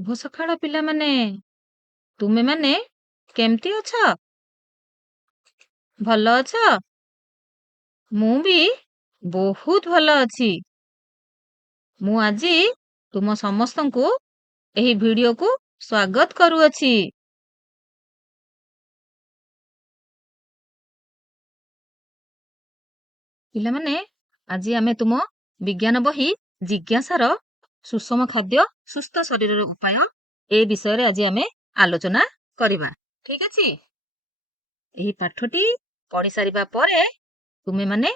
ଶୁଭ ସକାଳ ପିଲାମାନେ। ତୁମେମାନେ କେମିତି ଅଛ? ଭଲ ଅଛ? ମୁଁ ବି ବହୁତ ଭଲ ଅଛି। ମୁଁ ଆଜି ତୁମ ସମସ୍ତଙ୍କୁ ଏହି ଭିଡିଓକୁ ସ୍ୱାଗତ କରୁଅଛି। ପିଲାମାନେ, ଆଜି ଆମେ ତୁମ ବିଜ୍ଞାନ ବହି ଜିଜ୍ଞାସାର ସୁଷମ ଖାଦ୍ୟ ସୁସ୍ଥ ଶରୀରର ଉପାୟ ଏ ବିଷୟରେ ଆଜି ଆମେ ଆଲୋଚନା କରିବା। ଠିକ ଅଛି? ଏହି ପାଠଟି ପଢି ସାରିବା ପରେ ତୁମେମାନେ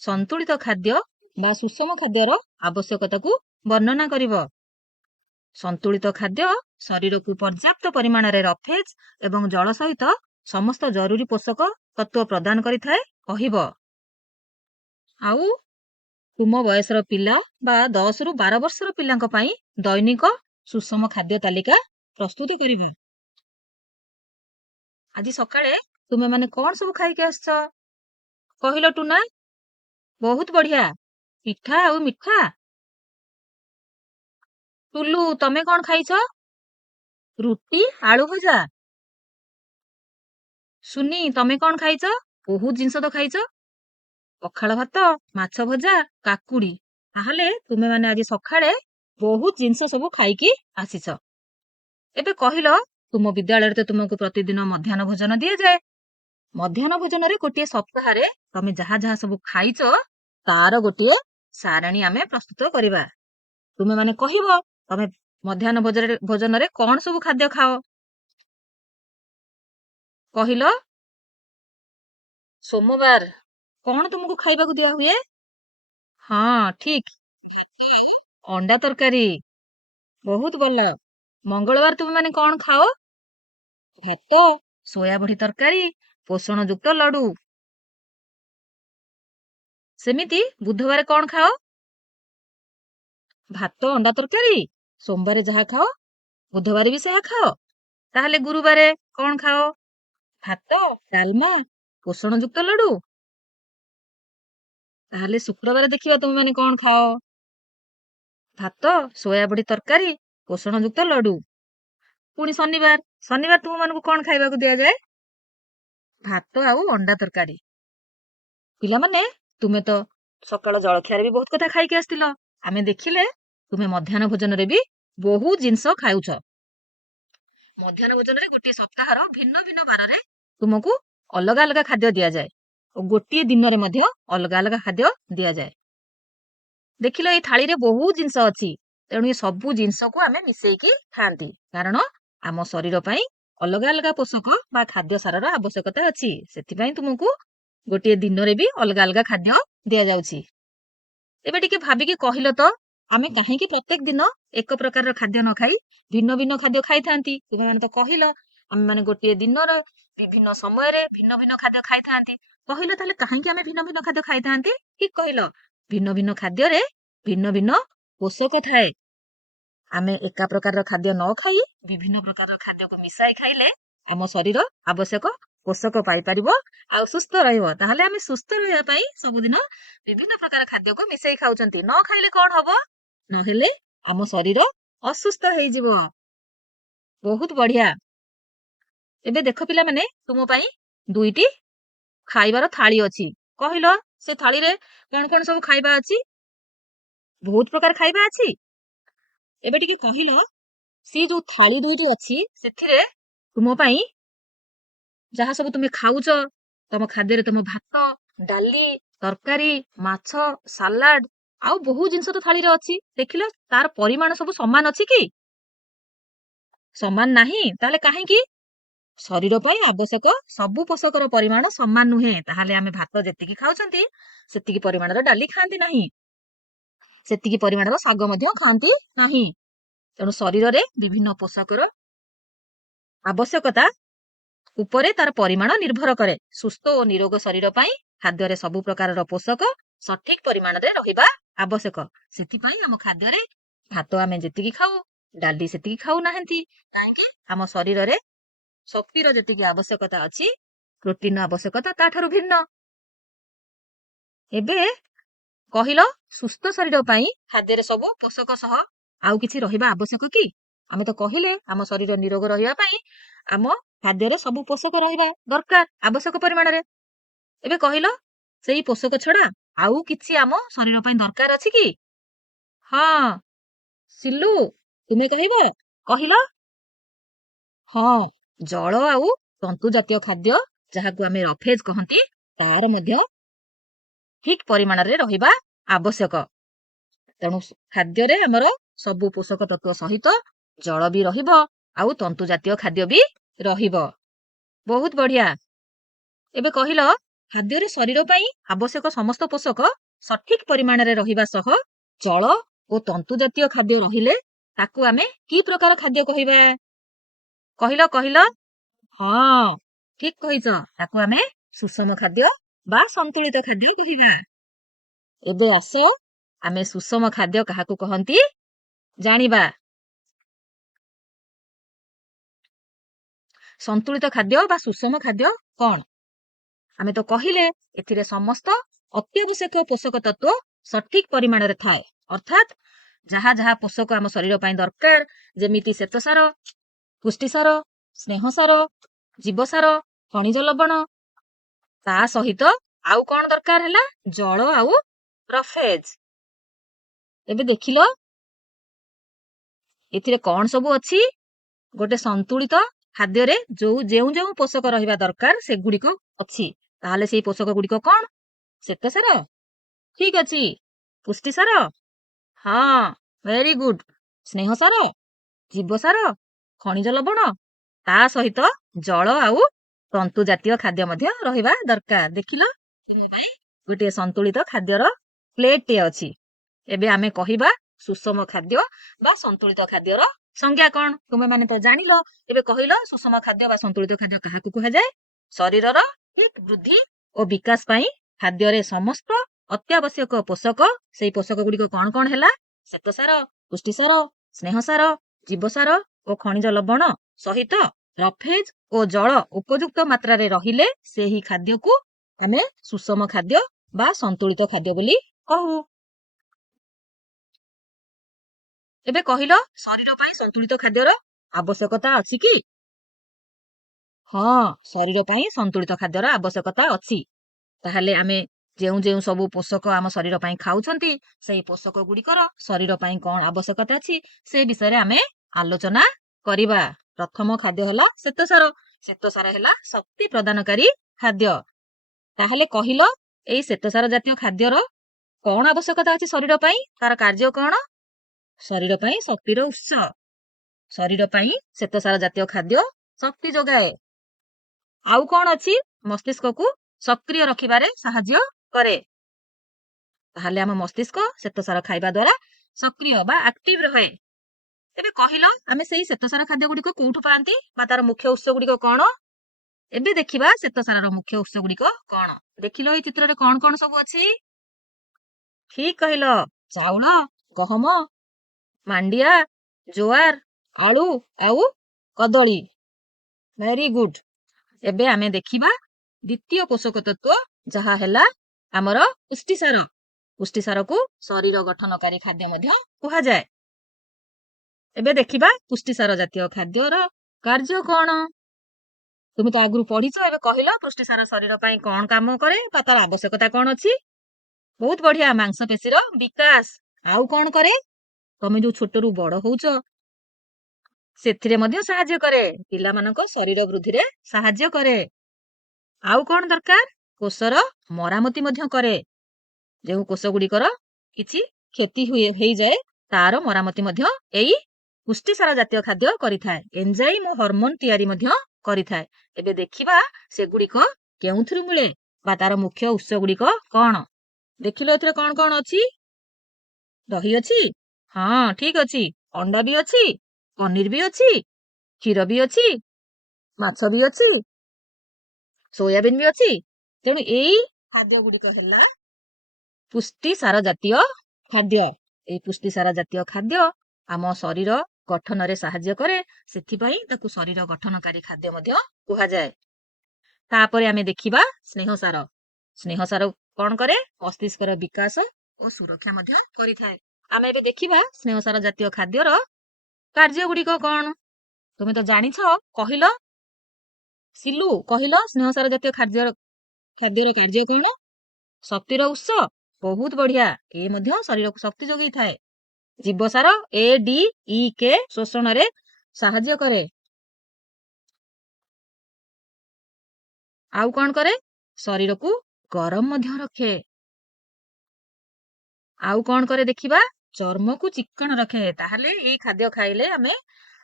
ସନ୍ତୁଳିତ ଖାଦ୍ୟ ବା ସୁଷମ ଖାଦ୍ୟର ଆବଶ୍ୟକତାକୁ ବର୍ଣ୍ଣନା କରିବ। ସନ୍ତୁଳିତ ଖାଦ୍ୟ ଶରୀରକୁ ପର୍ଯ୍ୟାପ୍ତ ପରିମାଣରେ ରଫେଜ ଏବଂ ଜଳ ସହିତ ସମସ୍ତ ଜରୁରୀ ପୋଷକ ତତ୍ତ୍ୱ ପ୍ରଦାନ କରିଥାଏ କହିବ। ଆଉ ତୁମ ବୟସର ପିଲା ବା 10 ରୁ 12 ବର୍ଷର ପିଲାଙ୍କ ପାଇଁ ଦୈନିକ ସୁଷମ ଖାଦ୍ୟ ତାଲିକା ପ୍ରସ୍ତୁତ କରିବ। ଆଜି ସକାଳେ ତୁମେମାନେ କଣ ସବୁ ଖାଇକି ଆସିଛ କହିଲ ଟୁନା? ବହୁତ ବଢିଆ, ପିଠା ଆଉ ମିଠା। ଟୁଲୁ, ତମେ କଣ ଖାଇଛ? ରୁଟି ଆଳୁ ଭଜା। ସୁନି, ତମେ କଣ ଖାଇଛ? ବହୁତ ଜିନିଷ ତ ଖାଇଛ। ପଖାଳ ଭାତ, ମାଛ ଭଜା, କାକୁଡି। ତାହେଲେ ତୁମେମାନେ ଆଜି ସକାଳେ ବହୁତ ଜିନିଷ ସବୁ ଖାଇକି ଆସିଛ। ଏବେ କହିଲ, ତୁମ ବିଦ୍ୟାଳୟରେ ତ ତୁମକୁ ପ୍ରତିଦିନ ମଧ୍ୟାହ୍ନ ଭୋଜନ ଦିଆଯାଏ। ମଧ୍ୟାହ୍ନ ଭୋଜନରେ ଗୋଟିଏ ସପ୍ତାହରେ ତମେ ଯାହା ଯାହା ସବୁ ଖାଇଛ ତାର ଗୋଟିଏ ସାରଣୀ ଆମେ ପ୍ରସ୍ତୁତ କରିବା। ତୁମେମାନେ କହିବ ତମେ ମଧ୍ୟାହ୍ନ ଭୋଜନରେ କଣ ସବୁ ଖାଦ୍ୟ ଖାଅ କହିଲ? ସୋମବାର କଣ ତୁମକୁ ଖାଇବାକୁ ଦିଆ ହୁଏ? ହଁ, ଠିକ, ଅଣ୍ଡା ତରକାରୀ। ବହୁତ ଭଲ। ମଙ୍ଗଳବାର ତୁମେମାନେ କଣ ଖାଅ? ଭାତ, ସୋୟାବଡି ତରକାରୀ, ପୋଷଣ ଯୁକ୍ତ ଲଡୁ। ସେମିତି ବୁଧବାର କଣ ଖାଅ? ଭାତ, ଅଣ୍ଡା ତରକାରୀ। ସୋମବାରେ ଯାହା ଖାଅ ବୁଧବାର ବି ସେହା ଖାଅ। ତାହେଲେ ଗୁରୁବାରେ କଣ ଖାଅ? ଭାତ, ଡାଲମା, ପୋଷଣ ଯୁକ୍ତ ଲଡୁ। ତାହେଲେ ଶୁକ୍ରବାର ଦେଖିବା ତୁମେମାନେ କଣ ଖାଅ? ଭାତ, ସୋୟାବଡି ତରକାରୀ, ପୋଷଣ ଯୁକ୍ତ ଲଡୁ। ପୁଣି ଶନିବାର ତୁମମାନଙ୍କୁ କଣ ଖାଇବାକୁ ଦିଆଯାଏ? ଭାତ ଆଉ ଅଣ୍ଡା ତରକାରୀ। ପିଲାମାନେ, ତୁମେ ତ ସକାଳ ଜଳଖିଆରେ ବି ବହୁତ କଥା ଖାଇକି ଆସିଥିଲ। ଆମେ ଦେଖିଲେ ତୁମେ ମଧ୍ୟାହ୍ନ ଭୋଜନରେ ବି ବହୁତ ଜିନିଷ ଖାଉଛ। ମଧ୍ୟାହ୍ନ ଭୋଜନରେ ଗୋଟିଏ ସପ୍ତାହର ଭିନ୍ନ ଭିନ୍ନ ବାରରେ ତୁମକୁ ଅଲଗା ଅଲଗା ଖାଦ୍ୟ ଦିଆଯାଏ ଓ ଗୋଟିଏ ଦିନରେ ମଧ୍ୟ ଅଲଗା ଅଲଗା ଖାଦ୍ୟ ଦିଆଯାଏ। ଦେଖିଲ, ଏଇ ଥାଳିରେ ବହୁତ ଜିନିଷ ଅଛି। ତେଣୁ ଏ ସବୁ ଜିନିଷକୁ ଆମେ ମିଶେଇକି ଖାଆନ୍ତି, କାରଣ ଆମ ଶରୀର ପାଇଁ ଅଲଗା ଅଲଗା ପୋଷକ ବା ଖାଦ୍ୟ ସାରର ଆବଶ୍ୟକତା ଅଛି। ସେଥିପାଇଁ ତୁମକୁ ଗୋଟିଏ ଦିନରେ ବି ଅଲଗା ଅଲଗା ଖାଦ୍ୟ ଦିଆଯାଉଛି। ଏବେ ଟିକେ ଭାବିକି କହିଲ ତ, ଆମେ କାହିଁକି ପ୍ରତ୍ୟେକ ଦିନ ଏକ ପ୍ରକାରର ଖାଦ୍ୟ ନ ଖାଇ ଭିନ୍ନ ଭିନ୍ନ ଖାଦ୍ୟ ଖାଇଥାନ୍ତି? ତୁମେମାନେ ତ କହିଲ ଆମେ ମାନେ ଗୋଟିଏ ଦିନରେ ବିଭିନ୍ନ ସମୟରେ ଭିନ୍ନ ଭିନ୍ନ ଖାଦ୍ୟ ଖାଇଥାନ୍ତି। କହିଲ ତାହେଲେ କାହିଁକି ଆମେ ଭିନ୍ନ ଭିନ୍ନ ଖାଦ୍ୟ ଖାଇଥାନ୍ତି? ଠିକ କହିଲ, ଭିନ୍ନ ଭିନ୍ନ ଖାଦ୍ୟରେ ଭିନ୍ନ ଭିନ୍ନ ପୋଷକ ଥାଏ। ଆମେ ଏକା ପ୍ରକାରର ଖାଦ୍ୟ ନ ଖାଇ ବିଭିନ୍ନ ପ୍ରକାରର ଖାଦ୍ୟକୁ ମିଶାଇ ଖାଇଲେ ଆମ ଶରୀର ଆବଶ୍ୟକ ପୋଷକ ପାଇପାରିବ ଆଉ ସୁସ୍ଥ ରହିବ। ତାହେଲେ ଆମେ ସୁସ୍ଥ ରହିବା ପାଇଁ ସବୁଦିନ ବିଭିନ୍ନ ପ୍ରକାର ଖାଦ୍ୟକୁ ମିଶାଇ ଖାଉଛନ୍ତି। ନ ଖାଇଲେ କଣ ହବ? ନହେଲେ ଆମ ଶରୀର ଅସୁସ୍ଥ ହେଇଯିବ। ବହୁତ ବଢିଆ। ଏବେ ଦେଖ ପିଲାମାନେ, ତୁମ ପାଇଁ 2ଟି ଖାଇବାର ଥାଳି ଅଛି। କହିଲ, ସେ ଥାଳିରେ କଣ କଣ ସବୁ ଖାଇବା ଅଛି? ବହୁତ ପ୍ରକାର ଖାଇବା ଅଛି। ଏବେ ଟିକେ କହିଲ, ସେ ଯୋଉ ଥାଳି 2ଟି ଅଛି ସେଥିରେ ତୁମ ପାଇଁ ଯାହା ସବୁ ତୁମେ ଖାଉଛ, ତମ ଖାଦ୍ୟରେ ତମ ଭାତ, ଡାଲି, ତରକାରୀ, ମାଛ, ସାଲାଡ ଆଉ ବହୁତ ଜିନିଷ ତ ଥାଳିରେ ଅଛି। ଦେଖିଲ, ତାର ପରିମାଣ ସବୁ ସମାନ ଅଛି କି? ସମାନ ନାହିଁ। ତାହେଲେ କାହିଁକି? ଶରୀର ପାଇଁ ଆବଶ୍ୟକ ସବୁ ପୋଷକର ପରିମାଣ ସମାନ ନୁହେଁ। ତାହେଲେ ଆମେ ଭାତ ଯେତିକି ଖାଉଛନ୍ତି ସେତିକି ପରିମାଣର ଡାଲି ଖାଆନ୍ତି ନାହିଁ, ସେତିକି ପରିମାଣର ଶାଗ ମଧ୍ୟ ଖାଆନ୍ତି ନାହିଁ। ତେଣୁ ଶରୀରରେ ବିଭିନ୍ନ ପୋଷକର ଆବଶ୍ୟକତା ଉପରେ ତାର ପରିମାଣ ନିର୍ଭର କରେ। ସୁସ୍ଥ ଓ ନିରୋଗ ଶରୀର ପାଇଁ ଖାଦ୍ୟରେ ସବୁ ପ୍ରକାରର ପୋଷକ ସଠିକ ପରିମାଣରେ ରହିବା ଆବଶ୍ୟକ। ସେଥିପାଇଁ ଆମ ଖାଦ୍ୟରେ ଭାତ ଆମେ ଯେତିକି ଖାଉ, ଡାଲି ସେତିକି ଖାଉନାହାନ୍ତି। କାହିଁକି? ଆମ ଶରୀରରେ ଶକ୍ତିର ଯେତିକି ଆବଶ୍ୟକତା ଅଛି, ପ୍ରୋଟିନ ଆବଶ୍ୟକତା ତାଠାରୁ ଭିନ୍ନ। ଏବେ କହିଲ, ସୁସ୍ଥ ଶରୀର ପାଇଁ ଖାଦ୍ୟରେ ସବୁ ପୋଷକ ସହ ଆଉ କିଛି ରହିବା ଆବଶ୍ୟକ କି? ଆମେ ତ କହିଲେ ଆମ ଶରୀର ନିରୋଗ ରହିବା ପାଇଁ ଆମ ଖାଦ୍ୟରେ ସବୁ ପୋଷକ ରହିବା ଦରକାର ଆବଶ୍ୟକ ପରିମାଣରେ। ଏବେ କହିଲ ସେଇ ପୋଷକ ଛଡା ଆଉ କିଛି ଆମ ଶରୀର ପାଇଁ ଦରକାର ଅଛି କି? ହଁ, ସିଲୁ ତୁମେ କହିବ, କହିଲ। ହଁ, ଜଳ ଆଉ ତନ୍ତୁ ଜାତୀୟ ଖାଦ୍ୟ ଯାହାକୁ ଆମେ ରଫେଜ କହନ୍ତି ତାର ମଧ୍ୟ ଠିକ ପରିମାଣରେ ରହିବା ଆବଶ୍ୟକ। ତେଣୁ ଖାଦ୍ୟରେ ଆମର ସବୁ ପୋଷକ ତତ୍ତ୍ୱ ସହିତ ଜଳ ବି ରହିବ ଆଉ ତନ୍ତୁ ଜାତୀୟ ଖାଦ୍ୟ ବି ରହିବ। ବହୁତ ବଢିଆ। ଏବେ କହିଲ ଖାଦ୍ୟରେ ଶରୀର ପାଇଁ ଆବଶ୍ୟକ ସମସ୍ତ ପୋଷକ ସଠିକ ପରିମାଣରେ ରହିବା ସହ ଜଳ ଓ ତନ୍ତୁ ଜାତୀୟ ଖାଦ୍ୟ ରହିଲେ ତାକୁ ଆମେ କି ପ୍ରକାର ଖାଦ୍ୟ କହିବା? କହିଲ କହିଲ। ହଁ, ଠିକ କହିଛ, ତାକୁ ଆମେ ସୁଷମ ଖାଦ୍ୟ ବା ସନ୍ତୁଳିତ ଖାଦ୍ୟ କହିବା। ଏବେ ଆସ ଆମେ ସୁଷମ ଖାଦ୍ୟ କାହାକୁ କହନ୍ତି ଜାଣିବା। ସନ୍ତୁଳିତ ଖାଦ୍ୟ ବା ସୁଷମ ଖାଦ୍ୟ କଣ? ଆମେ ତ କହିଲେ ଏଥିରେ ସମସ୍ତ ଅତ୍ୟାବଶ୍ୟକ ପୋଷକ ତତ୍ତ୍ୱ ସଠିକ ପରିମାଣରେ ଥାଏ। ଅର୍ଥାତ୍ ଯାହା ଯାହା ପୋଷକ ଆମ ଶରୀର ପାଇଁ ଦରକାର, ଯେମିତି ଶ୍ୱେତସାର, ପୁଷ୍ଟିସାର, ସ୍ନେହସାର, ଜୀବସାର, ଖଣିଜ ଲବଣ, ତା ସହିତ ଆଉ କଣ ଦରକାର ହେଲା? ଜଳ ଆଉ ରଫେଜ। ଏବେ ଦେଖିଲ ଏଥିରେ କଣ ସବୁ ଅଛି? ଗୋଟେ ସନ୍ତୁଳିତ ଖାଦ୍ୟରେ ଯେଉଁ ଯେଉଁ ପୋଷକ ରହିବା ଦରକାର ସେଗୁଡିକ ଅଛି। ତାହେଲେ ସେଇ ପୋଷକ ଗୁଡିକ କଣ? ଶ୍ୱେତସାର, ଠିକ ଅଛି। ପୁଷ୍ଟିସାର, ହଁ, ଭେରି ଗୁଡ। ସ୍ନେହସାର, ଜୀବସାର, ଖଣିଜ ଲବଣ, ତା ସହିତ ଜଳ ଆଉ ତନ୍ତୁ ଜାତୀୟ ଖାଦ୍ୟ ମଧ୍ୟ ରହିବା ଦରକାର। ଦେଖିଲ ଗୋଟିଏ ସନ୍ତୁଳିତ ଖାଦ୍ୟର ପ୍ଲେଟଟେ ଅଛି। ଏବେ ଆମେ କହିବା ସୁଷମ ଖାଦ୍ୟ ବା ସନ୍ତୁଳିତ ଖାଦ୍ୟର ସଂଜ୍ଞା କଣ? ତୁମେ ମାନେ ତ ଜାଣିଲ। ଏବେ କହିଲ ସୁଷମ ଖାଦ୍ୟ ବା ସନ୍ତୁଳିତ ଖାଦ୍ୟ କାହାକୁ କୁହାଯାଏ? ଶରୀରର ଠିକ ବୃଦ୍ଧି ଓ ବିକାଶ ପାଇଁ ଖାଦ୍ୟରେ ସମସ୍ତ ଅତ୍ୟାବଶ୍ୟକ ପୋଷକ, ସେଇ ପୋଷକ ଗୁଡିକ କଣ କଣ ହେଲା? ଶ୍ୱେତସାର, ପୁଷ୍ଟିସାର, ସ୍ନେହସାର, ଜୀବସାର ଓ ଖଣିଜ ଲବଣ ସହିତ ରଫେଜ ଓ ଜଳ ଉପଯୁକ୍ତ ମାତ୍ରାରେ ରହିଲେ ସେହି ଖାଦ୍ୟକୁ ଆମେ ସୁଷମ ଖାଦ୍ୟ ବା ସନ୍ତୁଳିତ ଖାଦ୍ୟ ବୋଲି କହୁ। ଏବେ କହିଲ ଶରୀର ପାଇଁ ସନ୍ତୁଳିତ ଖାଦ୍ୟର ଆବଶ୍ୟକତା ଅଛି କି? ହଁ, ଶରୀର ପାଇଁ ସନ୍ତୁଳିତ ଖାଦ୍ୟର ଆବଶ୍ୟକତା ଅଛି। ତାହେଲେ ଆମେ ଯେଉଁ ସବୁ ପୋଷକ ଆମ ଶରୀର ପାଇଁ ଖାଉଛନ୍ତି ସେଇ ପୋଷକ ଗୁଡିକର ଶରୀର ପାଇଁ କଣ ଆବଶ୍ୟକତା ଅଛି ସେ ବିଷୟରେ ଆମେ ଆଲୋଚନା କରିବା। ପ୍ରଥମ ଖାଦ୍ୟ ହେଲା ଶ୍ୱେତସାର। ଶ୍ୱେତସାର ହେଲା ଶକ୍ତି ପ୍ରଦାନକାରୀ ଖାଦ୍ୟ। ତାହେଲେ କହିଲ ଏଇ ଶ୍ୱେତସାର ଜାତୀୟ ଖାଦ୍ୟର କଣ ଆବଶ୍ୟକତା ଅଛି ଶରୀର ପାଇଁ? ତାର କାର୍ଯ୍ୟ କଣ? ଶରୀର ପାଇଁ ଶକ୍ତିର ଉତ୍ସ। ଶରୀର ପାଇଁ ଶ୍ୱେତସାର ଜାତୀୟ ଖାଦ୍ୟ ଶକ୍ତି ଯୋଗାଏ। ଆଉ କଣ ଅଛି? ମସ୍ତିଷ୍କକୁ ସକ୍ରିୟ ରଖିବାରେ ସାହାଯ୍ୟ କରେ। ତାହେଲେ ଆମ ମସ୍ତିଷ୍କ ଶ୍ୱେତସାର ଖାଇବା ଦ୍ୱାରା ସକ୍ରିୟ ବା ଆକ୍ଟିଭ ରହେ। ଏବେ କହିଲ ଆମେ ସେଇ ଶ୍ୱେତସାର ଖାଦ୍ୟ ଗୁଡିକ କୋଉଠୁ ପାଆନ୍ତି ବା ତାର ମୁଖ୍ୟ ଉତ୍ସ ଗୁଡିକ କଣ? ଏବେ ଦେଖିବା ଶ୍ୱେତସାରର ମୁଖ୍ୟ ଉତ୍ସ ଗୁଡିକ କଣ। ଦେଖିଲ ଏଇ ଚିତ୍ରରେ କଣ କଣ ସବୁ ଅଛି? ଠିକ କହିଲ, ଚାଉଳ, ଗହମ, ମାଣ୍ଡିଆ, ଜୋଆର, ଆଳୁ ଆଉ କଦଳୀ। Very good. ଏବେ ଆମେ ଦେଖିବା ଦ୍ୱିତୀୟ ପୋଷକ ତତ୍ତ୍ୱ ଯାହା ହେଲା ଆମର ପୁଷ୍ଟିସାର। ପୁଷ୍ଟିସାରକୁ ଶରୀର ଗଠନକାରୀ ଖାଦ୍ୟ ମଧ୍ୟ କୁହାଯାଏ। ଏବେ ଦେଖିବା ପୁଷ୍ଟିସାର ଜାତୀୟ ଖାଦ୍ୟର କାର୍ଯ୍ୟ କଣ? ତୁମେ ତ ଆଗରୁ ପଢିଛ। ଏବେ କହିଲ ପୁଷ୍ଟିସାର ଶରୀର ପାଇଁ କଣ କାମ କରେ ବା ତାର ଆବଶ୍ୟକତା କଣ ଅଛି? ବହୁତ ବଢିଆ, ମାଂସପେଶୀର ବିକାଶ। ଆଉ କଣ କରେ? ତମେ ଯୋଉ ଛୋଟରୁ ବଡ ହଉଛ ସେଥିରେ ମଧ୍ୟ ସାହାଯ୍ୟ କରେ। ପିଲାମାନଙ୍କ ଶରୀର ବୃଦ୍ଧିରେ ସାହାଯ୍ୟ କରେ। ଆଉ କଣ ଦରକାର? କୋଷର ମରାମତି ମଧ୍ୟ କରେ। ଯେଉଁ କୋଷ ଗୁଡିକର କିଛି କ୍ଷତି ହେଇଯାଏ ତାର ମରାମତି ମଧ୍ୟ ଏଇ ପୁଷ୍ଟିସାର ଜାତୀୟ ଖାଦ୍ୟ କରିଥାଏ। ଏନଜାଇମ ଓ ହରମୋନ ତିଆରି ମଧ୍ୟ କରିଥାଏ। ଏବେ ଦେଖିବା ସେଗୁଡିକ କେଉଁଥିରୁ ମିଳେ ବା ତାର ମୁଖ୍ୟ ଉତ୍ସ ଗୁଡିକ କଣ? ଦେଖିଲ ଏଥିରେ କଣ କଣ ଅଛି? ଦହି ଅଛି, ହଁ ଠିକ ଅଛି। ଅଣ୍ଡା ବି ଅଛି, ପନିର ବି ଅଛି, କ୍ଷୀର ବି ଅଛି, ମାଛ ବି ଅଛି, ସୋୟାବିନ ବି ଅଛି। ତେଣୁ ଏଇ ଖାଦ୍ୟ ଗୁଡିକ ହେଲା ପୁଷ୍ଟିସାର ଜାତୀୟ ଖାଦ୍ୟ। ଏଇ ପୁଷ୍ଟିସାର ଜାତୀୟ ଖାଦ୍ୟ ଆମ ଶରୀର ଗଠନରେ ସାହାଯ୍ୟ କରେ। ସେଥିପାଇଁ ତାକୁ ଶରୀର ଗଠନକାରୀ ଖାଦ୍ୟ ମଧ୍ୟ କୁହାଯାଏ। ତାପରେ ଆମେ ଦେଖିବା ସ୍ନେହସାର। ସ୍ନେହସାର କଣ କରେ? ମସ୍ତିଷ୍କର ବିକାଶ ଓ ସୁରକ୍ଷା ମଧ୍ୟ କରିଥାଏ। ଆମେ ଏବେ ଦେଖିବା ସ୍ନେହସାର ଜାତୀୟ ଖାଦ୍ୟର କାର୍ଯ୍ୟ ଗୁଡିକ କଣ ତୁମେ ତ ଜାଣିଛ, କହିଲ। ସିଲୁ, କହିଲ ସ୍ନେହସାର ଜାତୀୟ ଖାଦ୍ୟର କାର୍ଯ୍ୟ କଣ? ଶକ୍ତିର ଉତ୍ସ। ବହୁତ ବଢିଆ, ଏ ମଧ୍ୟ ଶରୀରକୁ ଶକ୍ତି ଯୋଗାଇଥାଏ। ଜୀବସାର ADEK ଶୋଷଣରେ ସାହାଯ୍ୟ କରେ। ଆଉ କଣ କରେ? ଶରୀରକୁ ଗରମ ମଧ୍ୟ ରଖେ। ଆଉ କଣ କରେ ଦେଖିବା? ଚର୍ମକୁ ଚିକ୍କଣ ରଖେ। ତାହେଲେ ଏଇ ଖାଦ୍ୟ ଖାଇଲେ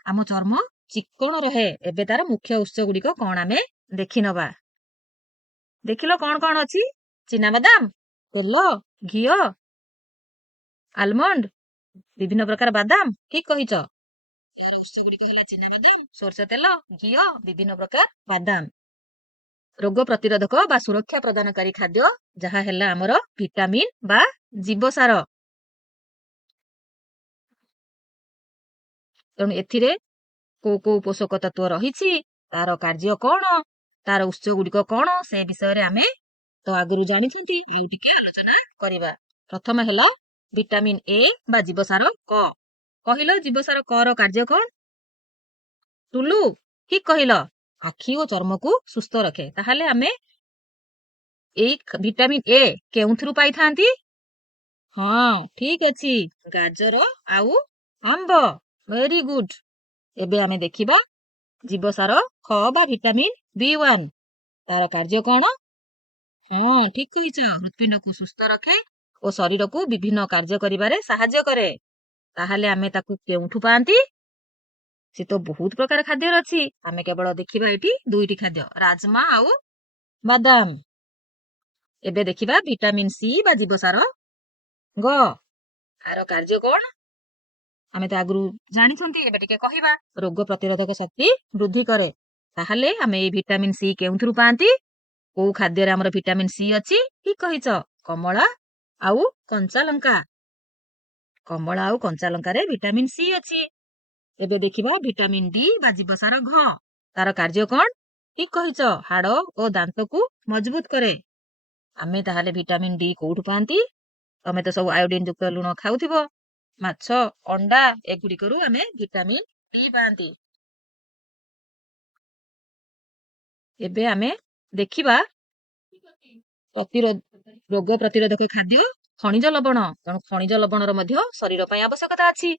ଆମ ଚର୍ମ ଚିକ୍କଣ ରହେ। ଏବେ ତାର ମୁଖ୍ୟ ଉତ୍ସ ଗୁଡିକ କଣ ଆମେ ଦେଖିନବା। ଦେଖିଲ କଣ କଣ ଅଛି? ଚିନାବାଦାମ, ତେଲ, ଘିଅ, ଆଲମଣ୍ଡ, ବିଭିନ୍ନ ପ୍ରକାର ବାଦାମ। ଠିକ କହିଛ। ଉତ୍ସ ଗୁଡିକ ହେଲା ଚିନାବାଦାମ, ସୋରିଷ ତେଲ, ଘିଅ, ବିଭିନ୍ନ ପ୍ରକାର ବାଦାମ। ରୋଗ ପ୍ରତିରୋଧକ ବା ସୁରକ୍ଷା ପ୍ରଦାନକାରୀ ଖାଦ୍ୟ, ଯାହା ହେଲା ଆମର ଭିଟାମିନ ବା ଜୀବସାର। ତେଣୁ ଏଥିରେ କୋଉ କୋଉ ପୋଷକ ତତ୍ଵ ରହିଛି, ତାର କାର୍ଯ୍ୟ କଣ, ତାର ଉତ୍ସ ଗୁଡିକ କଣ, ସେ ବିଷୟରେ ଆମେ ତ ଆଗରୁ ଜାଣିଛନ୍ତି। ଆଉ ଟିକେ ଆଲୋଚନା କରିବା। ପ୍ରଥମେ ହେଲା ଭିଟାମିନ A ବା ଜୀବସାର କ। କହିଲ ଜୀବସାର କ ର କାର୍ଯ୍ୟ କଣ? ଟୁଲୁ, ଠିକ କହିଲ। ଆଖି ଓ ଚର୍ମକୁ ସୁସ୍ଥ ରଖେ। ତାହେଲେ ଆମେ ଏଇ ଭିଟାମିନ A କେଉଁଥିରୁ ପାଇଥାନ୍ତି? ହଁ, ଠିକ ଅଛି, ଗାଜର ଆଉ ଆମ୍ବ। Very good. ଏବେ ଆମେ ଦେଖିବା ଜୀବସାର ଖ ବା ଭିଟାମିନ B1, ତାର କାର୍ଯ୍ୟ କଣ? ହଁ, ଠିକ କହିଛ, ହୃତ୍ପିଣ୍ଡକୁ ସୁସ୍ଥ ରଖେ ଓ ଶରୀରକୁ ବିଭିନ୍ନ କାର୍ଯ୍ୟ କରିବାରେ ସାହାଯ୍ୟ କରେ। ତାହେଲେ ଆମେ ତାକୁ କେଉଁଠୁ ପାଆନ୍ତି? ସେ ତ ବହୁତ ପ୍ରକାର ଖାଦ୍ୟରେ ଅଛି। ଆମେ କେବଳ ଦେଖିବା ଏଠି ଦୁଇଟି ଖାଦ୍ୟ, ରାଜମା ଆଉ ବାଦାମ। ଏବେ ଦେଖିବା ଭିଟାମିନ ସି ବା ଜୀବସାର ଗ। ଆର କାର୍ଯ୍ୟ କଣ? ଆମେ ତ ଆଗରୁ ଜାଣିଛନ୍ତି, ଏବେ ଟିକେ କହିବା। ରୋଗ ପ୍ରତିରୋଧକ ଶକ୍ତି ବୃଦ୍ଧି କରେ। ତାହେଲେ ଆମେ ଏଇ ଭିଟାମିନ ସି କେଉଁଥିରୁ ପାଆନ୍ତି? କୋଉ ଖାଦ୍ୟରେ ଆମର ଭିଟାମିନ ସି ଅଛି? ଠିକ କହିଛ, କମଳା ଆଉ କଞ୍ଚା ଲଙ୍କା। କମଳା ଆଉ କଞ୍ଚା ଲଙ୍କାରେ ଭିଟାମିନ ସି ଅଛି। ଏବେ ଦେଖିବା ଭିଟାମିନ ଡି ବା ଜୀବସାର ଘ। ତାର କାର୍ଯ୍ୟ କଣ? ଠିକ କହିଛ, ହାଡ ଓ ଦାନ୍ତକୁ ମଜବୁତ କରେ। ଆମେ ତାହେଲେ ଭିଟାମିନ ଡି କୋଉଠୁ ପାଆନ୍ତି? ତମେ ତ ସବୁ ଆୟୋଡିନ ଯୁକ୍ତ ଲୁଣ ଖାଉଥିବ। ମାଛ, ଅଣ୍ଡା, ଏଗୁଡିକରୁ ଆମେ ଭିଟାମିନ ଡି ପାଆନ୍ତି। ଏବେ ଆମେ ଦେଖିବା ରୋଗ ପ୍ରତିରୋଧକ ଖାଦ୍ୟ ଖଣିଜ ଲବଣ। ତେଣୁ ଖଣିଜ ଲବଣର ମଧ୍ୟ ଶରୀର ପାଇଁ ଆବଶ୍ୟକତା ଅଛି।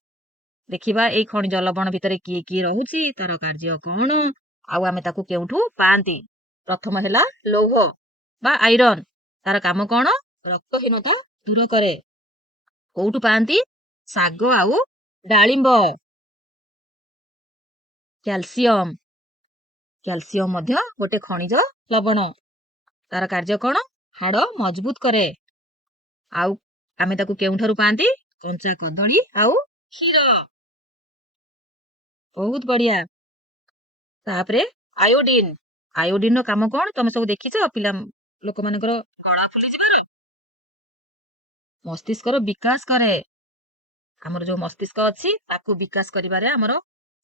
ଦେଖିବା ଏଇ ଖଣିଜ ଲବଣ ଭିତରେ କିଏ କିଏ ରହୁଛି, ତାର କାର୍ଯ୍ୟ କଣ, ଆଉ ଆମେ ତାକୁ କେଉଁଠୁ ପାଆନ୍ତି? ପ୍ରଥମ ହେଲା ଲୌହ ବା ଆଇରନ୍। ତାର କାମ କଣ? ରକ୍ତହୀନତା ଦୂର କରେ। କୋଉଠୁ ପାଆନ୍ତି? ଶାଗ ଆଉ ଡାଳିମ୍ବ। କ୍ୟାଲସିୟମ। କ୍ୟାଲସିୟମ ମଧ୍ୟ ଗୋଟେ ଖଣିଜ ଲବଣ। ତାର କାର୍ଯ୍ୟ କଣ? ହାଡ ମଜବୁତ କରେ। ଆଉ ଆମେ ତାକୁ କେଉଁଠାରୁ ପାଆନ୍ତି? କଞ୍ଚା କଦଳୀ ଆଉ କ୍ଷୀର। ବହୁତ ବଢିଆ। ତାପରେ ଆୟୋଡିନ। ଆୟୋଡିନ ର କାମ କଣ? ତମେ ସବୁ ଦେଖିଛ ଲୋକମାନଙ୍କର ଗଳା ଫୁଲିଯିବାର? ମସ୍ତିଷ୍କର ବିକାଶ କରେ। ଆମର ଯୋଉ ମସ୍ତିଷ୍କ ଅଛି, ତାକୁ ବିକାଶ କରିବାରେ ଆମର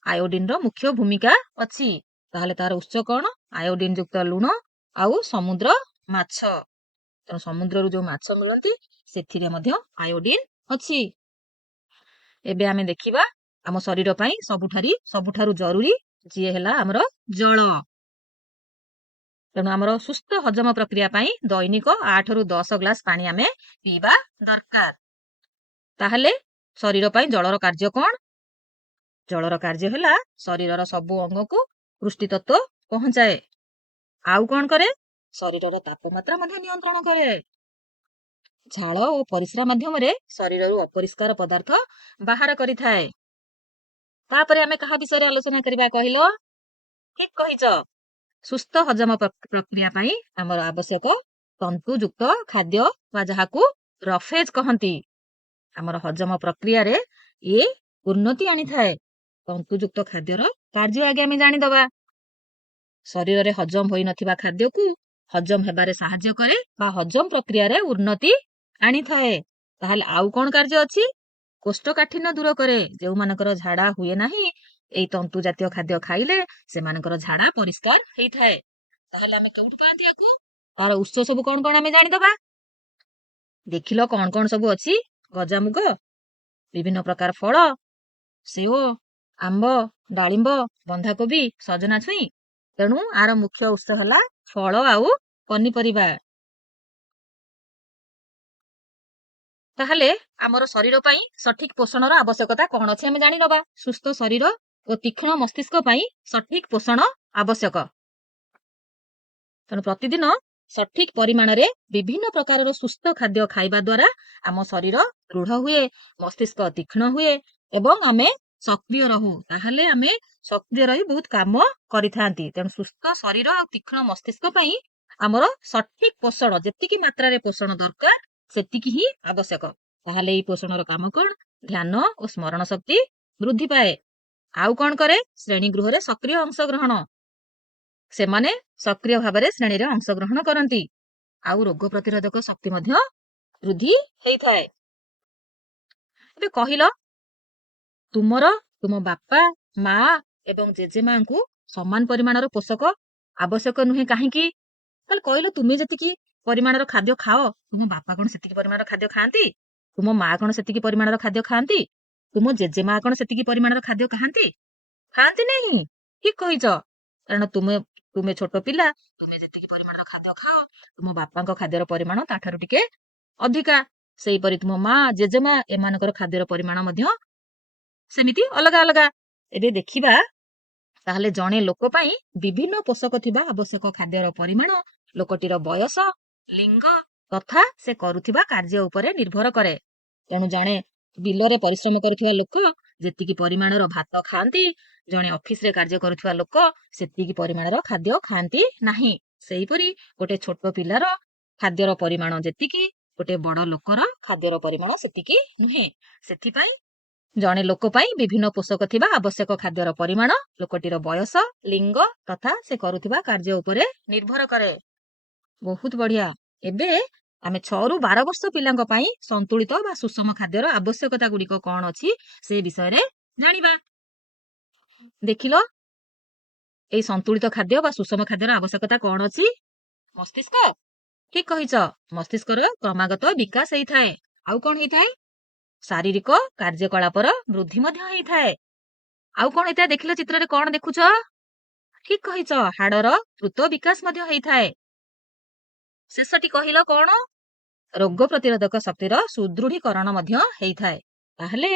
ଆୟୋଡିନ ର ମୁଖ୍ୟ ଭୂମିକା ଅଛି। ତାହେଲେ ତାର ଉତ୍ସ କଣ? ଆୟୋଡିନ ଯୁକ୍ତ ଲୁଣ ଆଉ ସମୁଦ୍ର ମାଛ। ତେଣୁ ସମୁଦ୍ରରୁ ଯୋଉ ମାଛ ମିଳନ୍ତି, ସେଥିରେ ମଧ୍ୟ ଆୟୋଡିନ ଅଛି। ଏବେ ଆମେ ଦେଖିବା ଆମ ଶରୀର ପାଇଁ ସବୁଠାରୁ ଜରୁରୀ ଯିଏ ହେଲା ଆମର ଜଳ। ତେଣୁ ଆମର ସୁସ୍ଥ ହଜମ ପ୍ରକ୍ରିୟା ପାଇଁ ଦୈନିକ 8 ରୁ 10 ଗ୍ଲାସ ପାଣି ଆମେ ପିଇବା ଦରକାର। ତାହେଲେ ଶରୀର ପାଇଁ ଜଳର କାର୍ଯ୍ୟ କଣ? ଜଳର କାର୍ଯ୍ୟ ହେଲା ଶରୀରର ସବୁ ଅଙ୍ଗକୁ ପୁଷ୍ଟି ତତ୍ତ୍ୱ ପହଞ୍ଚାଏ। ଆଉ କଣ କରେ? ଶରୀରର ତାପମାତ୍ରା ମଧ୍ୟ ନିୟନ୍ତ୍ରଣ କରେ। ଝାଳ ଓ ପରିସ୍ରା ମାଧ୍ୟମରେ ଶରୀରରୁ ଅପରିଷ୍କାର ପଦାର୍ଥ ବାହାର କରିଥାଏ। ତାପରେ ଆମେ କାହା ବିଷୟରେ ଆଲୋଚନା କରିବା କହିଲ? ଠିକ କହିଛ, ସୁସ୍ଥ ହଜମ ପ୍ରକ୍ରିୟା ପାଇଁ ଆମର ଆବଶ୍ୟକ ତନ୍ତୁଯୁକ୍ତ ଖାଦ୍ୟ ବା ଯାହାକୁ ରଫେଜ କହନ୍ତି। ଆମର ହଜମ ପ୍ରକ୍ରିୟାରେ ଏ ଉନ୍ନତି ଆଣିଥାଏ। ତନ୍ତୁଯୁକ୍ତ ଖାଦ୍ୟର କାର୍ଯ୍ୟ ଆଗେ ଆମେ ଜାଣିଦବା। ଶରୀରରେ ହଜମ ହୋଇନଥିବା ଖାଦ୍ୟକୁ ହଜମ ହେବାରେ ସାହାଯ୍ୟ କରେ ବା ହଜମ ପ୍ରକ୍ରିୟାରେ ଉନ୍ନତି ଆଣିଥାଏ। ତାହେଲେ ଆଉ କଣ କାର୍ଯ୍ୟ ଅଛି? କୋଷ୍ଠକାଠିନ୍ୟ ଦୂର କରେ। ଯେଉଁମାନଙ୍କର ଝାଡା ହୁଏ ନାହିଁ, ଏଇ ତନ୍ତୁ ଜାତୀୟ ଖାଦ୍ୟ ଖାଇଲେ ସେମାନଙ୍କର ଝାଡା ପରିଷ୍କାର ହେଇଥାଏ। ତାହେଲେ ଆମେ କେଉଁଠୁ ପାଆନ୍ତି ୟାକୁ? ତାର ଉତ୍ସ ସବୁ କଣ କଣ ଆମେ ଜାଣିଦବା। ଦେଖିଲ କଣ କଣ ସବୁ ଅଛି? ଗଜାମୁଗ, ବିଭିନ୍ନ ପ୍ରକାର ଫଳ, ସେଓ, ଆମ୍ବ, ଡାଳିମ୍ବ, ବନ୍ଧାକୋବି, ସଜନା ଛୁଇଁ। ତେଣୁ ଆର ମୁଖ୍ୟ ଉତ୍ସ ହେଲା ଫଳ ଆଉ ପନିପରିବା। ତାହେଲେ ଆମର ଶରୀର ପାଇଁ ସଠିକ ପୋଷଣର ଆବଶ୍ୟକତା କଣ ଅଛି ଆମେ ଜାଣିନବା। ସୁସ୍ଥ ଶରୀର ଓ ତୀକ୍ଷ୍ଣ ମସ୍ତିଷ୍କ ପାଇଁ ସଠିକ ପୋଷଣ ଆବଶ୍ୟକ। ତେଣୁ ପ୍ରତିଦିନ ସଠିକ ପରିମାଣରେ ବିଭିନ୍ନ ପ୍ରକାରର ସୁସ୍ଥ ଖାଦ୍ୟ ଖାଇବା ଦ୍ୱାରା ଆମ ଶରୀର ଦୃଢ ହୁଏ, ମସ୍ତିଷ୍କ ତୀକ୍ଷ୍ଣ ହୁଏ ଏବଂ ଆମେ ସକ୍ରିୟ ରହୁ। ତାହେଲେ ଆମେ ସକ୍ରିୟ ରହି ବହୁତ କାମ କରିଥାନ୍ତି। ତେଣୁ ସୁସ୍ଥ ଶରୀର ଆଉ ତୀକ୍ଷ୍ଣ ମସ୍ତିଷ୍କ ପାଇଁ ଆମର ସଠିକ ପୋଷଣ, ଯେତିକି ମାତ୍ରାରେ ପୋଷଣ ଦରକାର ସେତିକି ହିଁ ଆବଶ୍ୟକ। ତାହେଲେ ଏଇ ପୋଷଣର କାମ କଣ? ଧ୍ୟାନ ଓ ସ୍ମରଣ ଶକ୍ତି ବୃଦ୍ଧି ପାଏ। ଆଉ କଣ କରେ? ଶ୍ରେଣୀ ଗୃହରେ ସକ୍ରିୟ ଅଂଶଗ୍ରହଣ। ସେମାନେ ସକ୍ରିୟ ଭାବରେ ଶ୍ରେଣୀରେ ଅଂଶଗ୍ରହଣ କରନ୍ତି। ଆଉ ରୋଗ ପ୍ରତିରୋଧକ ଶକ୍ତି ମଧ୍ୟ ବୃଦ୍ଧି ହେଇଥାଏ। ଏବେ କହିଲ, ତୁମର ତୁମ ବାପା, ମା ଏବଂ ଜେଜେମାଙ୍କୁ ସମାନ ପରିମାଣର ପୋଷକ ଆବଶ୍ୟକ ନୁହେଁ କାହିଁକି? ତାହେଲେ କହିଲ, ତୁମେ ଯେତିକି ପରିମାଣର ଖାଦ୍ୟ ଖାଅ, ତୁମ ବାପା କଣ ସେତିକି ପରିମାଣର ଖାଦ୍ୟ ଖାଆନ୍ତି? ତୁମ ମା କଣ ସେତିକି ପରିମାଣର ଖାଦ୍ୟ ଖାଆନ୍ତି? ତୁମ ଜେଜେମା କଣ ସେତିକି ପରିମାଣର ଖାଦ୍ୟ ଖାଆନ୍ତି? ଖାଆନ୍ତି ନାହିଁ। ଠିକ କହିଛ। କାରଣ ତୁମେ ଛୋଟ ପିଲା, ତୁମେ ଯେତିକି ପରିମାଣର ଖାଦ୍ୟ ଖାଅ, ତୁମ ବାପାଙ୍କ ଖାଦ୍ୟର ପରିମାଣ ତାଠାରୁ ଟିକେ ଅଧିକା। ସେହିପରି ତୁମ ମା, ଜେଜେମା ଏମାନଙ୍କର ଖାଦ୍ୟର ପରିମାଣ ମଧ୍ୟ ସେମିତି ଅଲଗା ଅଲଗା। ଏବେ ଦେଖିବା, ତାହେଲେ ଜଣେ ଲୋକ ପାଇଁ ବିଭିନ୍ନ ପୋଷକ ଥିବା ଆବଶ୍ୟକ ଖାଦ୍ୟର ପରିମାଣ ଲୋକଟିର ବୟସ, ଲିଙ୍ଗ ତଥା ସେ କରୁଥିବା କାର୍ଯ୍ୟ ଉପରେ ନିର୍ଭର କରେ। ତେଣୁ ଜଣେ ବିଲରେ ପରିଶ୍ରମ କରୁଥିବା ଲୋକ ଯେତିକି ପରିମାଣର ଭାତ ଖାଆନ୍ତି, ଜଣେ ଅଫିସରେ କାର୍ଯ୍ୟ କରୁଥିବା ଲୋକ ସେତିକି ପରିମାଣର ଖାଦ୍ୟ ଖାଆନ୍ତି ନାହିଁ। ସେହିପରି ଗୋଟେ ଛୋଟ ପିଲାର ଖାଦ୍ୟର ପରିମାଣ ଯେତିକି, ଗୋଟେ ବଡ ଲୋକର ଖାଦ୍ୟର ପରିମାଣ ସେତିକି ନୁହେଁ। ସେଥିପାଇଁ ଜଣେ ଲୋକ ପାଇଁ ବିଭିନ୍ନ ପୋଷକ ଥିବା ଆବଶ୍ୟକ ଖାଦ୍ୟର ପରିମାଣ ଲୋକଟିର ବୟସ, ଲିଙ୍ଗ ତଥା ସେ କରୁଥିବା କାର୍ଯ୍ୟ ଉପରେ ନିର୍ଭର କରେ। ବହୁତ ବଢିଆ। ଏବେ ଆମେ 6 ରୁ 12 ବର୍ଷ ପିଲାଙ୍କ ପାଇଁ ସନ୍ତୁଳିତ ବା ସୁଷମ ଖାଦ୍ୟର ଆବଶ୍ୟକତା ଗୁଡିକ କଣ ଅଛି ସେ ବିଷୟରେ ଜାଣିବା। ଦେଖିଲ, ଏଇ ସନ୍ତୁଳିତ ଖାଦ୍ୟ ବା ସୁଷମ ଖାଦ୍ୟର ଆବଶ୍ୟକତା କଣ ଅଛି? ମସ୍ତିଷ୍କ। ଠିକ କହିଛ। ମସ୍ତିଷ୍କର କ୍ରମାଗତ ବିକାଶ ହେଇଥାଏ। ଆଉ କଣ ହେଇଥାଏ? ଶାରୀରିକ କାର୍ଯ୍ୟକଳାପର ବୃଦ୍ଧି ମଧ୍ୟ ହେଇଥାଏ। ଆଉ କଣ ହେଇଥାଏ? ଦେଖିଲ ଚିତ୍ରରେ କଣ ଦେଖୁଛ? ଠିକ କହିଛ, ହାଡର ଦ୍ରୁତ ବିକାଶ ମଧ୍ୟ ହେଇଥାଏ। ଶେଷଟି କହିଲ କଣ? ରୋଗ ପ୍ରତିରୋଧକ ଶକ୍ତିର ସୁଦୃଢୀକରଣ ମଧ୍ୟ ହେଇଥାଏ। ତାହେଲେ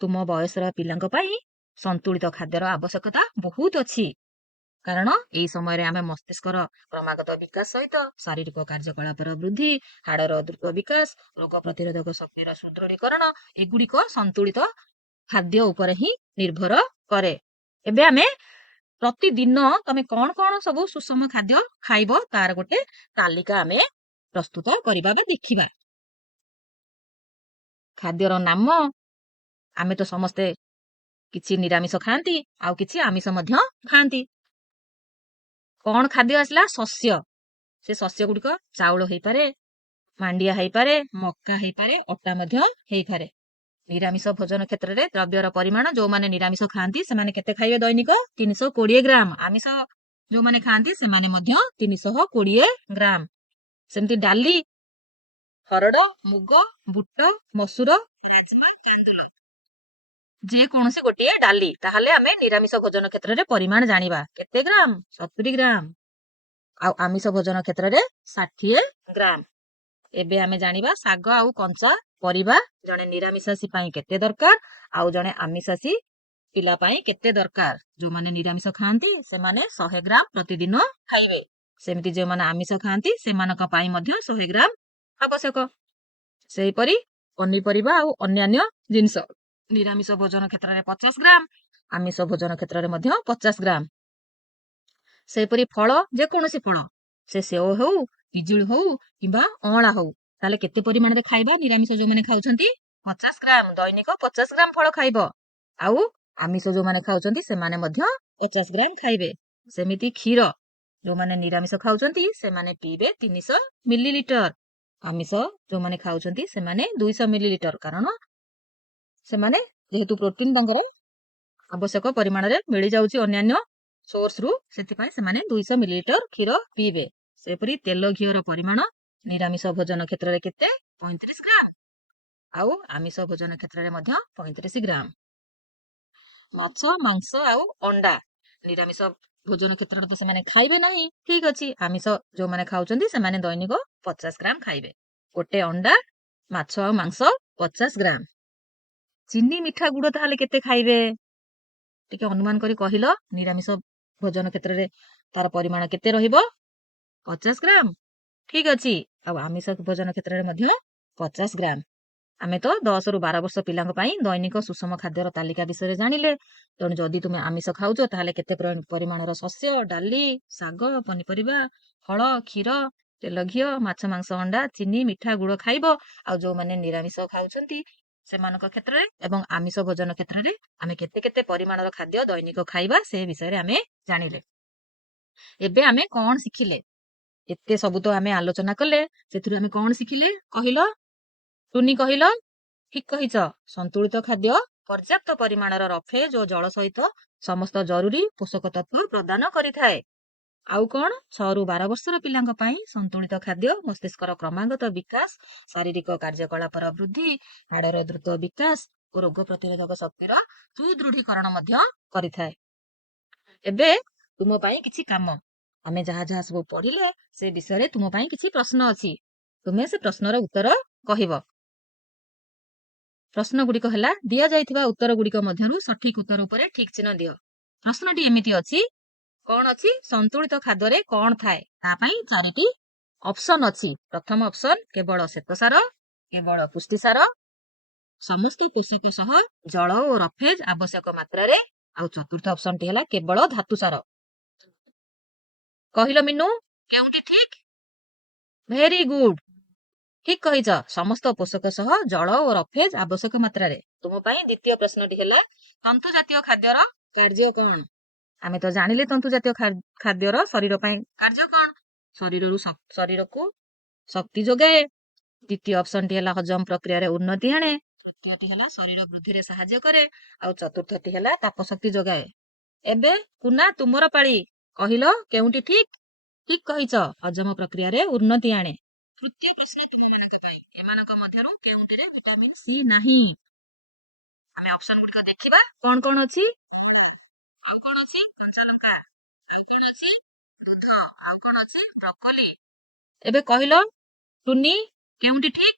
ତୁମ ବୟସର ପିଲାଙ୍କ ପାଇଁ ସନ୍ତୁଳିତ ଖାଦ୍ୟର ଆବଶ୍ୟକତା ବହୁତ ଅଛି। କାରଣ ଏହି ସମୟରେ ଆମେ ମସ୍ତିଷ୍କର କ୍ରମାଗତ ବିକାଶ ସହିତ ଶାରୀରିକ କାର୍ଯ୍ୟକଳାପର ବୃଦ୍ଧି, ହାଡର ଦ୍ରୁତ ବିକାଶ, ରୋଗ ପ୍ରତିରୋଧକ ଶକ୍ତିର ସୁଦୃଢୀକରଣ ଏଗୁଡିକ ସନ୍ତୁଳିତ ଖାଦ୍ୟ ଉପରେ ହିଁ ନିର୍ଭର କରେ। ଏବେ ଆମେ ପ୍ରତିଦିନ ତମେ କଣ କଣ ସବୁ ସୁଷମ ଖାଦ୍ୟ ଖାଇବ ତାର ଗୋଟେ ତାଲିକା ଆମେ ପ୍ରସ୍ତୁତ କରିବା ବା ଦେଖିବା। ଖାଦ୍ୟର ନାମ, ଆମେ ତ ସମସ୍ତେ କିଛି ନିରାମିଷ ଖାଆନ୍ତି ଆଉ କିଛି ଆମିଷ ମଧ୍ୟ ଖାଆନ୍ତି। କଣ ଖାଦ୍ୟ ଆସିଲା? ଶସ୍ୟ। ସେ ଶସ୍ୟ ଗୁଡିକ ଚାଉଳ ହେଇପାରେ, ମାଣ୍ଡିଆ ହେଇପାରେ, ମକା ହେଇପାରେ, ଅଟା ମଧ୍ୟ ହେଇପାରେ। ନିରାମିଷ ଭୋଜନ କ୍ଷେତ୍ରରେ ଦ୍ରବ୍ୟର ପରିମାଣ, ଯୋଉମାନେ ନିରାମିଷ ଖାଆନ୍ତି ସେମାନେ କେତେ ଖାଇବେ? ଦୈନିକ 320 ଗ୍ରାମ। ଆମିଷ ଯୋଉମାନେ ଖାଆନ୍ତି ସେମାନେ ମଧ୍ୟ 320 ଗ୍ରାମ। ସେମିତି ଡାଲି, ହରଡ଼, ମୁଗ, ବୁଟ, ମସୁର, ଯେକୌଣସି ଗୋଟିଏ ଡାଲି। ତାହେଲେ ଆମେ ନିରାମିଷ ଭୋଜନ କ୍ଷେତ୍ରରେ ପରିମାଣ ଜାଣିବା। କେତେ ଗ୍ରାମ? 70 ଗ୍ରାମ। ଆଉ ଆମିଷ ଭୋଜନ କ୍ଷେତ୍ରରେ 60 ଗ୍ରାମ। ଏବେ ଆମେ ଜାଣିବା ଶାଗ ଆଉ କଞ୍ଚା ପରିବା ଜଣେ ନିରାମିଷାଶୀ ପାଇଁ କେତେ ଦରକାର ଆଉ ଜଣେ ଆମିଷାଶୀ ପିଲା ପାଇଁ କେତେ ଦରକାର। ଯୋଉମାନେ ନିରାମିଷ ଖାଆନ୍ତି ସେମାନେ 100 ଗ୍ରାମ ପ୍ରତିଦିନ ଖାଇବେ। ସେମିତି ଯୋଉମାନେ ଆମିଷ ଖାଆନ୍ତି ସେମାନଙ୍କ ପାଇଁ ମଧ୍ୟ 100 ଗ୍ରାମ ଆବଶ୍ୟକ। ସେହିପରି ପନିପରିବା ଆଉ ଅନ୍ୟାନ୍ୟ ଜିନିଷ ନିରାମିଷ ଭୋଜନ କ୍ଷେତ୍ରରେ 50 ଗ୍ରାମ, ଆମିଷ ଭୋଜନ କ୍ଷେତ୍ରରେ ମଧ୍ୟ 50 ଗ୍ରାମ। ସେହିପରି ଫଳ, ଯେକୌଣସି ଫଳ, ସେ ସେଓ ହଉ, ପିଜୁଳି ହଉ କିମ୍ବା ଅଁଳା ହଉ, ତାହେଲେ କେତେ ପରିମାଣରେ ଖାଇବା? ନିରାମିଷ ଯୋଉମାନେ ଖାଉଛନ୍ତି 50 ଗ୍ରାମ, ଦୈନିକ 50 ଗ୍ରାମ ଫଳ ଖାଇବ। ଆଉ ଆମିଷ ଯୋଉମାନେ ଖାଉଛନ୍ତି ସେମାନେ ମଧ୍ୟ 50 ଗ୍ରାମ ଖାଇବେ। ସେମିତି କ୍ଷୀର, ଯୋଉମାନେ ନିରାମିଷ ଖାଉଛନ୍ତି ସେମାନେ ପିଇବେ 300 ମିଲିଲିଟର। ଆମିଷ ଯୋଉମାନେ ଖାଉଛନ୍ତି ସେମାନେ 200 ମିଲିଲିଟର। କାରଣ ସେମାନେ ଯେହେତୁ ପ୍ରୋଟିନ ତାଙ୍କର ଆବଶ୍ୟକ ପରିମାଣରେ ମିଳିଯାଉଛି ଅନ୍ୟାନ୍ୟ ସୋର୍ସ ରୁ, ସେଥିପାଇଁ ସେମାନେ 200 ମିଲିଲିଟର କ୍ଷୀର ପିଇବେ। ସେପରି ତେଲ ଘିଅର ପରିମାଣ ନିରାମିଷ ଭୋଜନ କ୍ଷେତ୍ରରେ କେତେ? 35 ଗ୍ରାମ। ଆଉ ଆମିଷ ଭୋଜନ କ୍ଷେତ୍ରରେ ମଧ୍ୟ 35 ଗ୍ରାମ। ମାଛ ମାଂସ ଆଉ ଅଣ୍ଡା ନିରାମିଷ ଭୋଜନ କ୍ଷେତ୍ରରେ ତ ସେମାନେ ଖାଇବେ ନାହିଁ। ଠିକ ଅଛି, ଆମିଷ ଯୋଉମାନେ ଖାଉଛନ୍ତି ସେମାନେ ଦୈନିକ 50 ଗ୍ରାମ ଖାଇବେ। ଗୋଟେ ଅଣ୍ଡା, ମାଛ ଆଉ ମାଂସ 50 ଗ୍ରାମ। ଚିନି ମିଠା ଗୁଡ ତାହେଲେ କେତେ ଖାଇବେ? ଟିକେ ଅନୁମାନ କରି କହିଲ, ନିରାମିଷ ଭୋଜନ କ୍ଷେତ୍ରରେ ତାର ପରିମାଣ କେତେ ରହିବ? 50 ଗ୍ରାମ। ଠିକ ଅଛି, ଆଉ ଆମିଷ ଭୋଜନ କ୍ଷେତ୍ରରେ ମଧ୍ୟ 50 ଗ୍ରାମ। ଆମେ ତ 10 ରୁ 12 ବର୍ଷ ପିଲାଙ୍କ ପାଇଁ ଦୈନିକ ସୁଷମ ଖାଦ୍ୟର ତାଲିକା ବିଷୟରେ ଜାଣିଲେ। ତେଣୁ ଯଦି ତୁମେ ଆମିଷ ଖାଉଛ ତାହେଲେ କେତେ ପରିମାଣର ଶସ୍ୟ, ଡାଲି, ଶାଗ, ପନିପରିବା, ଫଳ, କ୍ଷୀର, ତେଲ, ଘିଅ, ମାଛ, ମାଂସ, ଅଣ୍ଡା, ଚିନି, ମିଠା, ଗୁଡ ଖାଇବ। ଆଉ ଯୋଉମାନେ ନିରାମିଷ ଖାଉଛନ୍ତି ସେମାନଙ୍କ କ୍ଷେତ୍ରରେ ଏବଂ ଆମିଷ ଭୋଜନ କ୍ଷେତ୍ରରେ ଆମେ କେତେ କେତେ ପରିମାଣର ଖାଦ୍ୟ ଦୈନିକ ଖାଇବା ସେ ବିଷୟରେ ଆମେ ଜାଣିଲେ। ଏବେ ଆମେ କଣ ଶିଖିଲେ? ଏତେ ସବୁ ତ ଆମେ ଆଲୋଚନା କଲେ, ସେଥିରୁ ଆମେ କଣ ଶିଖିଲେ କହିଲ? ଟୁନି କହିଲ? ଠିକ କହିଛ, ସନ୍ତୁଳିତ ଖାଦ୍ୟ ପର୍ଯ୍ୟାପ୍ତ ପରିମାଣର ରଫେଜ ଓ ଜଳ ସହିତ ସମସ୍ତ ଜରୁରୀ ପୋଷକ ତତ୍ତ୍ୱ ପ୍ରଦାନ କରିଥାଏ। ଆଉ କଣ? 6 ରୁ 12 ବର୍ଷର ପିଲାଙ୍କ ପାଇଁ ସନ୍ତୁଳିତ ଖାଦ୍ୟ ମସ୍ତିଷ୍କର କ୍ରମାଗତ ବିକାଶ, ଶାରୀରିକ କାର୍ଯ୍ୟକଳାପର ବୃଦ୍ଧି, ହାଡର ଦ୍ରୁତ ବିକାଶ ଓ ରୋଗ ପ୍ରତିରୋଧକ ଶକ୍ତିର ସୁଦୃଢୀକରଣ ମଧ୍ୟ କରିଥାଏ। ଏବେ ତୁମ ପାଇଁ କିଛି କାମ, ଆମେ ଯାହା ଯାହା ସବୁ ପଢିଲେ ସେ ବିଷୟରେ ତୁମ ପାଇଁ କିଛି ପ୍ରଶ୍ନ ଅଛି। ତୁମେ ସେ ପ୍ରଶ୍ନର ଉତ୍ତର କହିବ। ପ୍ରଶ୍ନ ଗୁଡିକ ହେଲା, ଦିଆଯାଇଥିବା ଉତ୍ତର ଗୁଡିକ ମଧ୍ୟରୁ ସଠିକ ଉତ୍ତର ଉପରେ ଠିକ ଚିହ୍ନ ଦିଅ। ପ୍ରଶ୍ନଟି ଏମିତି ଅଛି, କଣ ଅଛି? ସନ୍ତୁଳିତ ଖାଦ୍ୟରେ କଣ ଥାଏ? ତା ପାଇଁ 4ଟି ଅପସନ ଅଛି। ପ୍ରଥମ ଅପସନ କେବଳ ଶ୍ୱେତସାର, କେବଳ ପୁଷ୍ଟିସାର, ସମସ୍ତ ପୋଷକ ସହ ଜଳ ଓ ରଫେଜ ଆବଶ୍ୟକ ମାତ୍ରାରେ, ଆଉ ଚତୁର୍ଥ ଅପସନଟି ହେଲା କେବଳ ଧାତୁସାର। କହିଲ ମିନୁ, କେଉଁଟି ଠିକ? ଭେରି ଗୁଡ, ଠିକ କହିଛ, ସମସ୍ତ ପୋଷକ ସହ ଜଳ ଓ ରଫେଜ ଆବଶ୍ୟକ ମାତ୍ରାରେ। ତୁମ ପାଇଁ ଦ୍ୱିତୀୟ ପ୍ରଶ୍ନଟି ହେଲା, ତନ୍ତୁ ଜାତୀୟ ଖାଦ୍ୟର କାର୍ଯ୍ୟ କଣ? ଆମେ ତ ଜାଣିଲେ ତନ୍ତୁ ଜାତୀୟ ଖାଦ୍ୟର ଶରୀର ପାଇଁ କାର୍ଯ୍ୟ କଣ? ଶରୀରକୁ ଶକ୍ତି ଯୋଗାଏ। ଦ୍ୱିତୀୟ ଅପସନଟି ହେଲା ହଜମ ପ୍ରକ୍ରିୟାରେ ଉନ୍ନତି ଆଣେ। ତୃତୀୟଟି ହେଲା ଶରୀର ବୃଦ୍ଧିରେ ସାହାଯ୍ୟ କରେ। ଆଉ ଚତୁର୍ଥଟି ହେଲା ତାପଶକ୍ତି ଯୋଗାଏ। ଏବେ କୁନା, ତୁମର ପାଳି, କହିଲ କେଉଁଟି ଠିକ? ଠିକ କହିଛ, ହଜମ ପ୍ରକ୍ରିୟାରେ ଉନ୍ନତି ଆଣେ। ତୃତୀୟ ପ୍ରଶ୍ନ ତୁମମାନଙ୍କ ପାଇଁ, ଏମାନଙ୍କ ମଧ୍ୟରୁ କେଉଁଟିରେ ଭିଟାମିନ ସି ନାହିଁ? ଆମେ ଅପସନ ଗୁଡିକ ଦେଖିବା, କଣ କଣ ଅଛି? ଆଉ କଣ ଅଛି? କଞ୍ଚା ଲଙ୍କା। ଆଉ କଣ ଅଛି? ଦୁଧ। ଆଉ କଣ ଅଛି? ବ୍ରୋକୋଲି। ଏବେ କହିଲ ଟୁନି, କେଉଁଟି ଠିକ?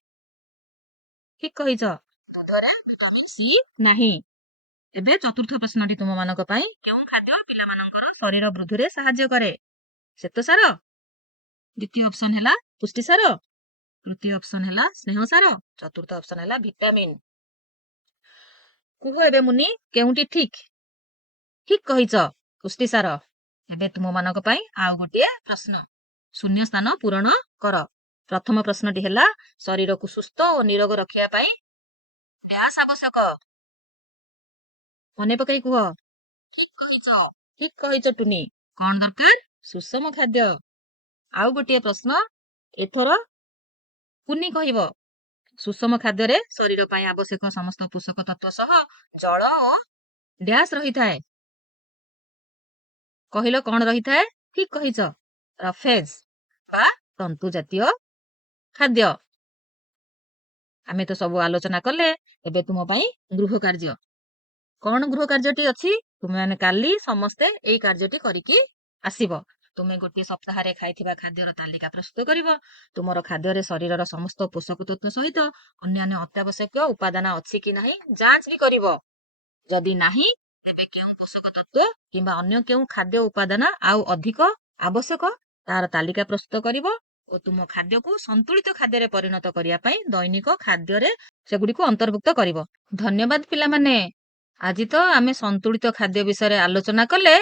ଠିକ କହିଛ, ଦୁଧରେ ଭିଟାମିନ ସି ନାହିଁ। ଏବେ ଚତୁର୍ଥ ପ୍ରଶ୍ନଟି ତୁମମାନଙ୍କ ପାଇଁ, କେଉଁ ଖାଦ୍ୟ ପିଲାମାନଙ୍କର ଶରୀର ବୃଦ୍ଧିରେ ସାହାଯ୍ୟ କରେ? ଶ୍ୱେତସାର। ଦ୍ୱିତୀୟ ଅପସନ ହେଲା ପୁଷ୍ଟିସାର। ତୃତୀୟ ଅପସନ ହେଲା ସ୍ନେହସାର। ଚତୁର୍ଥ ଅପସନ ହେଲା ଭିଟାମିନ। କୁହ ଏବେ ମୁନି, କେଉଁଟି ଠିକ? ଠିକ କହିଛ, ପୁଷ୍ଟିସାର। ଏବେ ତୁମମାନଙ୍କ ପାଇଁ ଆଉ ଗୋଟିଏ ପ୍ରଶ୍ନ, ଶୂନ୍ୟ ସ୍ଥାନ ପୂରଣ କର। ପ୍ରଥମ ପ୍ରଶ୍ନଟି ହେଲା, ଶରୀରକୁ ସୁସ୍ଥ ଓ ନିରୋଗ ରଖିବା ପାଇଁ ଡ୍ୟାସ୍ ଆବଶ୍ୟକ? ମନେ ପକାଇ କୁହ। ଠିକ କହିଛ ଟୁନି, କଣ ଦରକାର? ସୁଷମ ଖାଦ୍ୟ। ଆଉ ଗୋଟିଏ ପ୍ରଶ୍ନ, ଏଥର କୁନି କହିବ। ସୁଷମ ଖାଦ୍ୟରେ ଶରୀର ପାଇଁ ଆବଶ୍ୟକ ସମସ୍ତ ପୋଷକ ତତ୍ତ୍ୱ ସହ ଜଳ ଓ ଡ୍ୟାସ୍ ରହିଥାଏ। କହିଲ କଣ ରହିଥାଏ? ଠିକ କହିଛ, ରଫେଜ ବା ତନ୍ତୁ ଜାତୀୟ ଖାଦ୍ୟ। ଆମେ ତ ସବୁ ଆଲୋଚନା କଲେ, ଏବେ ତୁମ ପାଇଁ ଗୃହ କାର୍ଯ୍ୟ। କଣ ଗୃହ କାର୍ଯ୍ୟଟି ଅଛି? ତୁମେମାନେ କାଲି ସମସ୍ତେ ଏଇ କାର୍ଯ୍ୟଟି କରିକି ଆସିବ। ତୁମେ ଗୋଟିଏ ସପ୍ତାହରେ ଖାଇଥିବା ଖାଦ୍ୟର ତାଲିକା ପ୍ରସ୍ତୁତ କରିବ। ତୁମର ଖାଦ୍ୟରେ ଶରୀରର ସମସ୍ତ ପୋଷକ ତତ୍ତ୍ୱ ସହିତ ଅନ୍ୟାନ୍ୟ ଅତ୍ୟାବଶ୍ୟକୀୟ ଉପାଦାନ ଅଛି କି ନାହିଁ ଯାଞ୍ଚ ବି କରିବ। ଯଦି ନାହିଁ, ତେବେ କେଉଁ ପୋଷକ ତତ୍ତ୍ୱ କିମ୍ବା ଅନ୍ୟ କେଉଁ ଖାଦ୍ୟ ଉପାଦାନ ଆଉ ଅଧିକ ଆବଶ୍ୟକ ତାର ତାଲିକା ପ୍ରସ୍ତୁତ କରିବ ଓ ତୁମ ଖାଦ୍ୟକୁ ସନ୍ତୁଳିତ ଖାଦ୍ୟରେ ପରିଣତ କରିବା ପାଇଁ ଦୈନିକ ଖାଦ୍ୟରେ ସେଗୁଡ଼ିକୁ ଅନ୍ତର୍ଭୁକ୍ତ କରିବ। ଧନ୍ୟବାଦ ପିଲାମାନେ। ଆଜି ତ ଆମେ ସନ୍ତୁଳିତ ଖାଦ୍ୟ ବିଷୟରେ ଆଲୋଚନା କଲେ।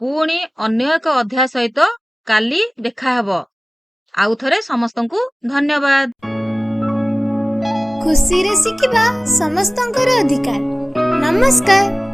ପୁଣି ଅନ୍ୟ ଏକ ଅଧ୍ୟାୟ ସହିତ କାଲି ଦେଖାହବ। ଆଉ ଥରେ ସମସ୍ତଙ୍କୁ ଧନ୍ୟବାଦ। ଖୁସିରେ ଶିଖିବା ସମସ୍ତଙ୍କର ଅଧିକାର। ନମସ୍କାର।